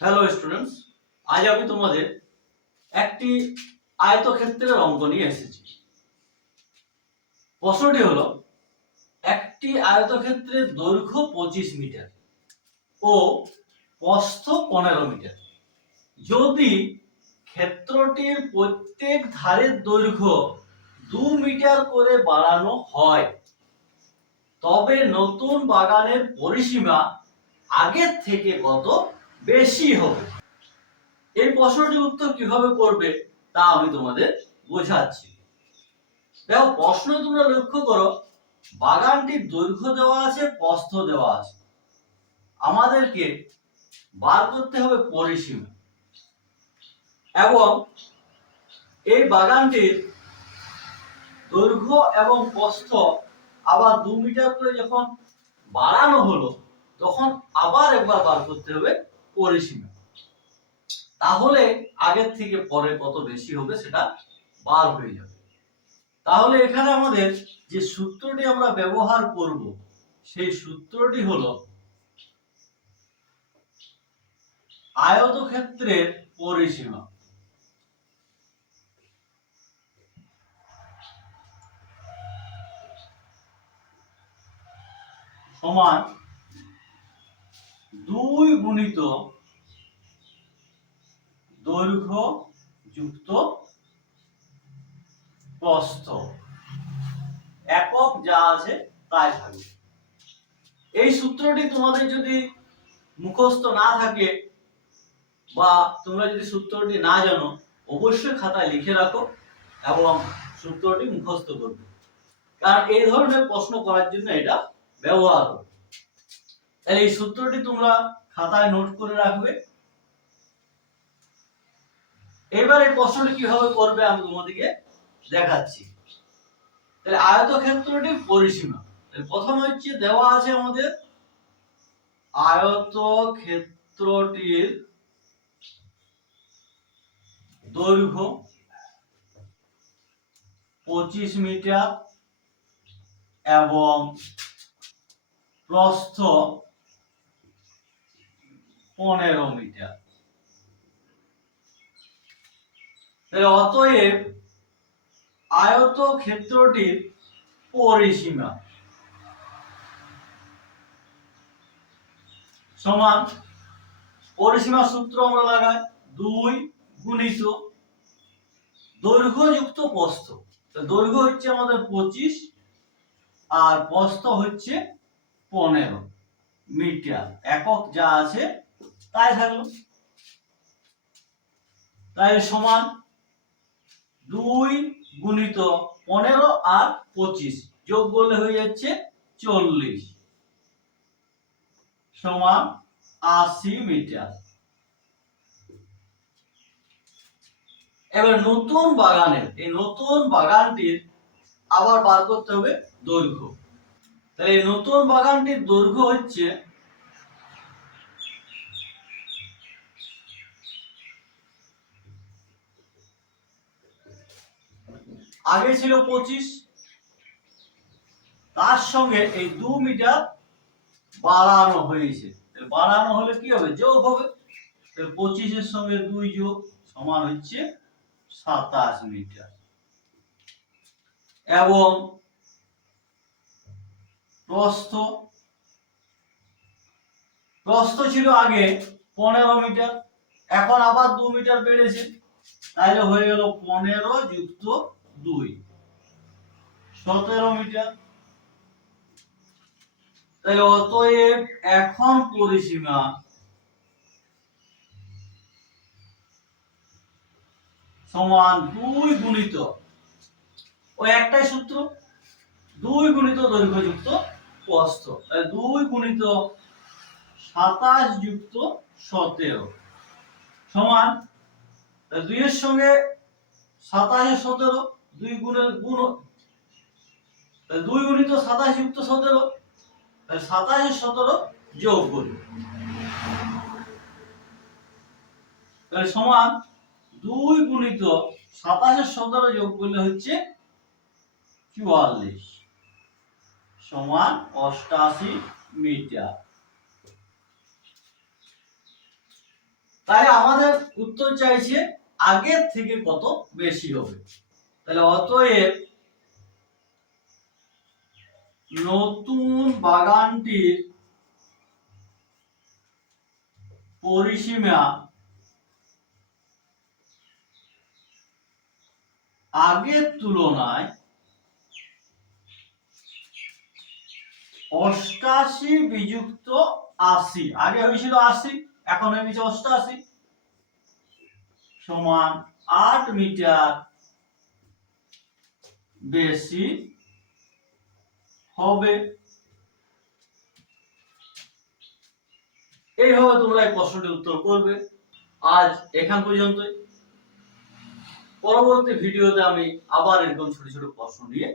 Hello students আজ আমি তোমাদের একটি আয়তক্ষেত্রের অঙ্ক নিয়ে এসেছি। প্রশ্নটি হলো, একটি আয়তক্ষেত্রের দৈর্ঘ্য পঁচিশ মিটার ও প্রস্থ পনেরো মিটার। যদি ক্ষেত্রটির প্রত্যেক ধারের দৈর্ঘ্য দু মিটার করে বাড়ানো হয়, তবে নতুন বাগানের পরিসীমা আগের থেকে কত বেশি হবে। এই প্রশ্নটির উত্তর কীভাবে করবে, তা আমি তোমাদের বোঝাচ্ছি। দেখো, প্রশ্ন তোমরা লক্ষ্য করো, বাগানটির দৈর্ঘ্য দেওয়া আছে, প্রস্থ দেওয়া আছে। আমাদেরকে বার করতে হবে পরিসীমা। এবং এই বাগানটির দৈর্ঘ্য এবং প্রস্থ আবার দু মিটার করে যখন বাড়ানো হলো, তখন আবার একবার বার করতে হবে পরিসীমা তাহলে আগের থেকে পরে কত বেশি হবে সেটা বার হয়ে যাবে। তাহলে এখানে আমাদের যে সূত্রটি আমরা ব্যবহার করব, সেই সূত্রটি আয়তক্ষেত্রের পরিসীমা। সমান দুই গুণিত দৈর্ঘ্য যুক্ত প্রস্থ। একক যা আছে তাই থাকবে। এই সূত্রটি তোমাদের যদি মুখস্থ না থাকে বা তোমরা যদি সূত্রটি না জানো, অবশ্যই খাতায় লিখে রাখো এবং সূত্রটি মুখস্থ করবে। কারণ এই ধরনের প্রশ্ন করার জন্য এটা ব্যবহার হবে তাহলে এই সূত্রটি তোমরা খাতায় নোট করে রাখবে। এবার এই প্রশ্নটি কীভাবে করবে আমি তোমাদেরকে দেখাচ্ছি। তাহলে আয়তক্ষেত্রটির পরিসীমা। প্রথম হচ্ছে দেওয়া আছে আমাদের আয়তক্ষেত্রটির দৈর্ঘ্য পঁচিশ মিটার এবং প্রস্থ পনেরো মিটার। তাহলে অতএব আয়ত ক্ষেত্রটির পরিসীমা সমান, পরিসীমা সূত্র আমরা লাগাই দুই গুণিত দৈর্ঘ্য যুক্ত প্রস্থ দৈর্ঘ্য হচ্ছে আমাদের পঁচিশ আর প্রস্থ হচ্ছে পনেরো মিটার। একক যা আছে তাই থাকল। তাই সমান দুই গুণিত পনেরো আর পঁচিশ। যোগ করলে হয়ে যাচ্ছে চল্লিশ। সমান আশি মিটার। এবার নতুন বাগানের, এই নতুন বাগানটির আবার বার করতে হবে দৈর্ঘ্য। তাহলে এই নতুন বাগানটির দৈর্ঘ্য হচ্ছে আগে ছিল পঁচিশ। তার সঙ্গে এই দু মিটার বাড়ানো হয়েছে। বাড়ানো হলে কি হবে? যোগ হবে। পঁচিশের সঙ্গে দুই যোগ সমান হচ্ছে সাতাশ মিটার। এবং প্রস্থ প্রস্থ ছিল আগে পনেরো মিটার। এখন আবার দু মিটার বেড়েছে। তাহলে হয়ে গেল পনেরো যুক্ত দুই। সতেরো মিটার। তাহলে অতএব এখন পরিসীমা সমান দুই গুণিত। ওই একটাই সূত্র। দুই গুণিত দৈর্ঘ্য যুক্ত প্রস্থ তাহলে দুই গুণিত সাতাশ যুক্ত সতেরো। সমান দুইয়ের সঙ্গে সাতাশে সতেরো দুই গুণের গুণ দুই গুণিত সাতাশ যুক্ত সতেরো তাহলে সাতাশে সতেরো যোগ করি। সমান দুই গুণিত সাতাশে সতেরো যোগ করলে হচ্ছে চুয়াল্লিশ। সমান অষ্টাশি মিটার। তাই আমাদের উত্তর চাইছে আগের থেকে কত বেশি হবে? তাহলে অতএব নতুন বাগানটির পরিসীমা আগের তুলনায় অষ্টাশি বিযুক্ত আশি। আগে হয়েছিল আশি, এখন হয়ে গেছে অষ্টাশি। সমান আট মিটার বেশি হবে। এইভাবে তোমরা এই প্রশ্নটির উত্তর করবে। আজ এখান পর্যন্তই। পরবর্তী ভিডিওতে আমি আবার এরকম ছোট ছোট প্রশ্ন নিয়ে